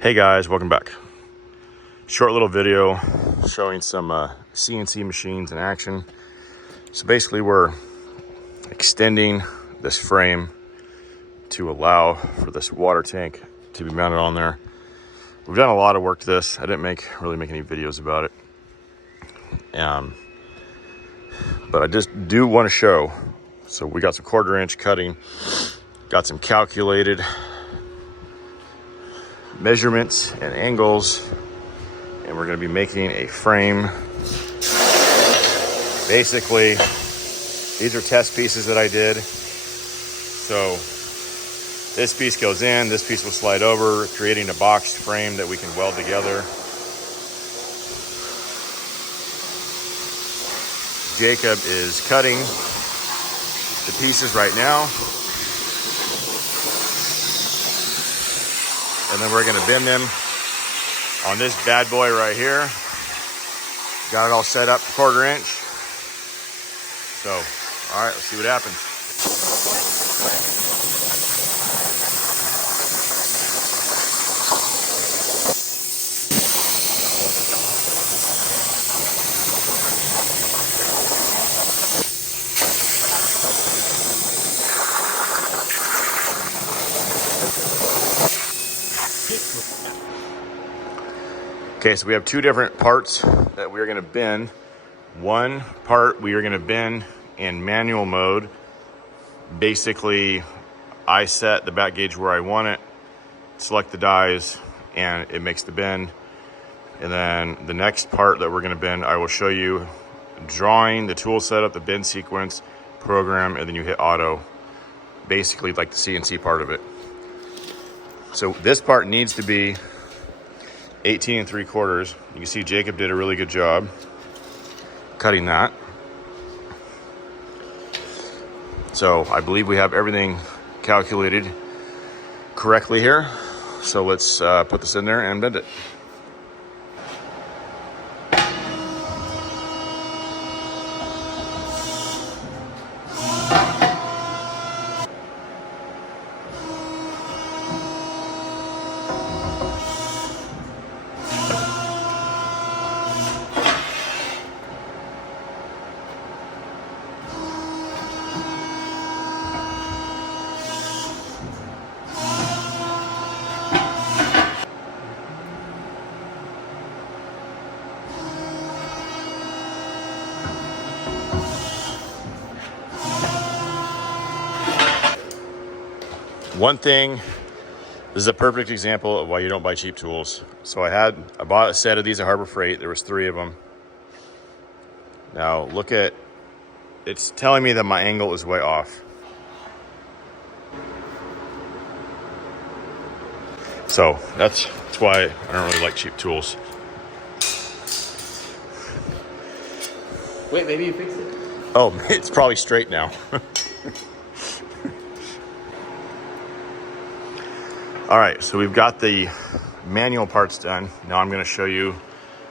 Hey guys, welcome back. Short little video showing some CNC machines in action. So basically we're extending this frame to allow for this water tank to be mounted on there. We've done a lot of work to this. I didn't really make any videos about it. But I just do want to show. So we got some 1/4 inch cutting, got some calculated measurements and angles, and we're going to be making a frame. Basically, these are test pieces that I did. So this piece goes in, this piece will slide over, creating a boxed frame that we can weld together. Jacob is cutting the pieces right now. And then we're gonna bend them on this bad boy right here. Got it all set up 1/4 inch. So, all right, let's see what happens. Okay, so we have two different parts that we're gonna bend. One part we are gonna bend in manual mode. Basically, I set the back gauge where I want it, select the dies, and it makes the bend. And then the next part that we're gonna bend, I will show you drawing the tool setup, the bend sequence, program, and then you hit auto. Basically like the CNC part of it. So this part needs to be 18 3/4. You can see Jacob did a really good job cutting that. So I believe we have everything calculated correctly here. So let's put this in there and bend it. One thing, this is a perfect example of why you don't buy cheap tools. So I bought a set of these at Harbor Freight. There was 3 of them. Now look at, it's telling me that my angle is way off. So that's why I don't really like cheap tools. Wait, maybe you fixed it. Oh, it's probably straight now. All right, so we've got the manual parts done. Now I'm gonna show you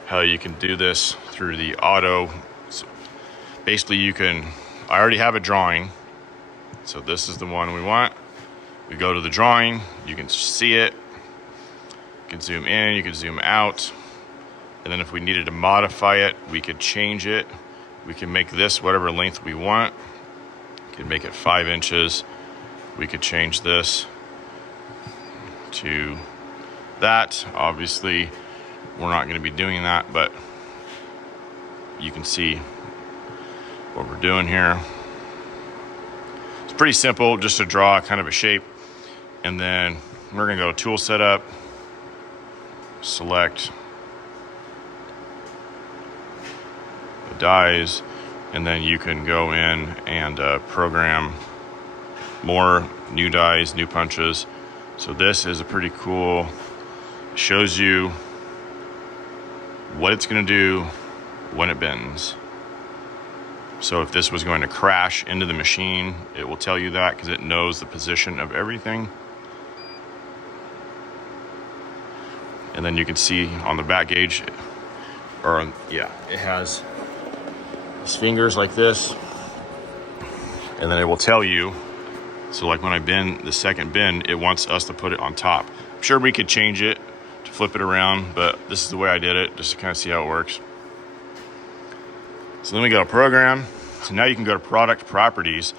how you can do this through the auto. So basically I already have a drawing. So this is the one we want. We go to the drawing, you can see it. You can zoom in, you can zoom out. And then if we needed to modify it, we could change it. We can make this whatever length we want. We can make it 5 inches. We could change this to that. Obviously, we're not going to be doing that, but you can see what we're doing here. It's pretty simple, just to draw kind of a shape. And then we're going to go tool setup, select the dies, and then you can go in and program more new dies, new punches. So this is a pretty cool, shows you what it's going to do when it bends. So if this was going to crash into the machine, it will tell you that because it knows the position of everything. And then you can see on the back gauge, it has these fingers like this, and then it will tell you. So like when I bend the second bend, it wants us to put it on top. I'm sure we could change it to flip it around, but this is the way I did it, just to kind of see how it works. So then we go to program. So now you can go to product properties.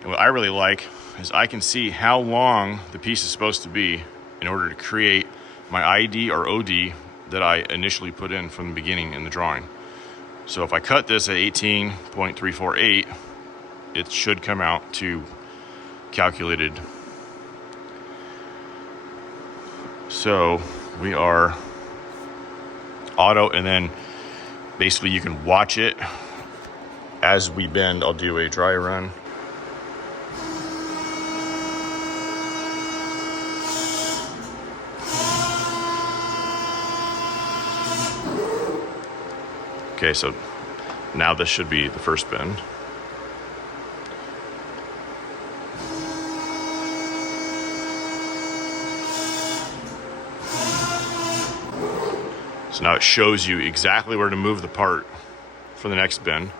And what I really like is I can see how long the piece is supposed to be in order to create my ID or OD that I initially put in from the beginning in the drawing. So if I cut this at 18.348, it should come out to calculated. So we are auto, and then basically you can watch it as we bend. I'll do a dry run. Okay, so now this should be the first bend. So now it shows you exactly where to move the part for the next bend.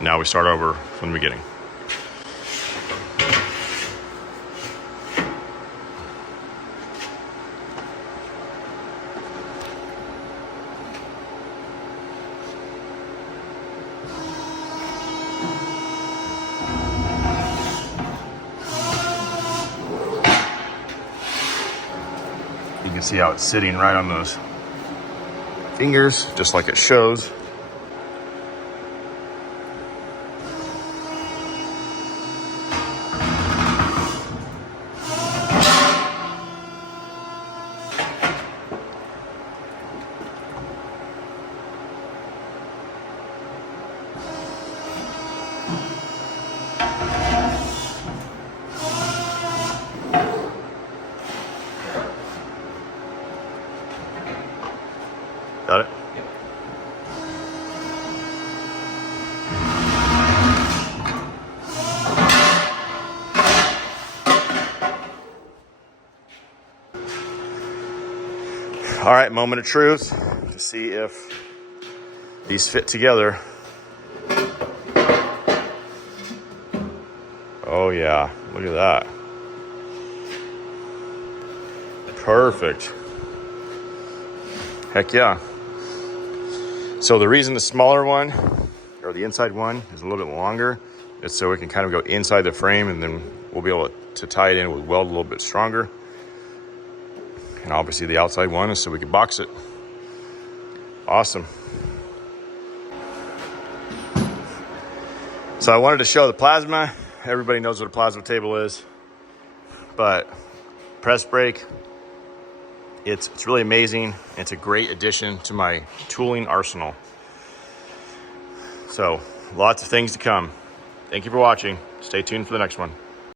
Now we start over from the beginning. You can see how it's sitting right on those fingers, just like it shows. Got it? Yep. All right, moment of truth to see if these fit together. Oh yeah, look at that. Perfect. Heck yeah. So the reason the smaller one, or the inside one, is a little bit longer, is so we can kind of go inside the frame, and then we'll be able to tie it in with weld a little bit stronger. And obviously the outside one is so we can box it. Awesome. So I wanted to show the plasma. Everybody knows what a plasma table is, but press brake, it's really amazing. It's a great addition to my tooling arsenal. So lots of things to come. Thank you for watching. Stay tuned for the next one.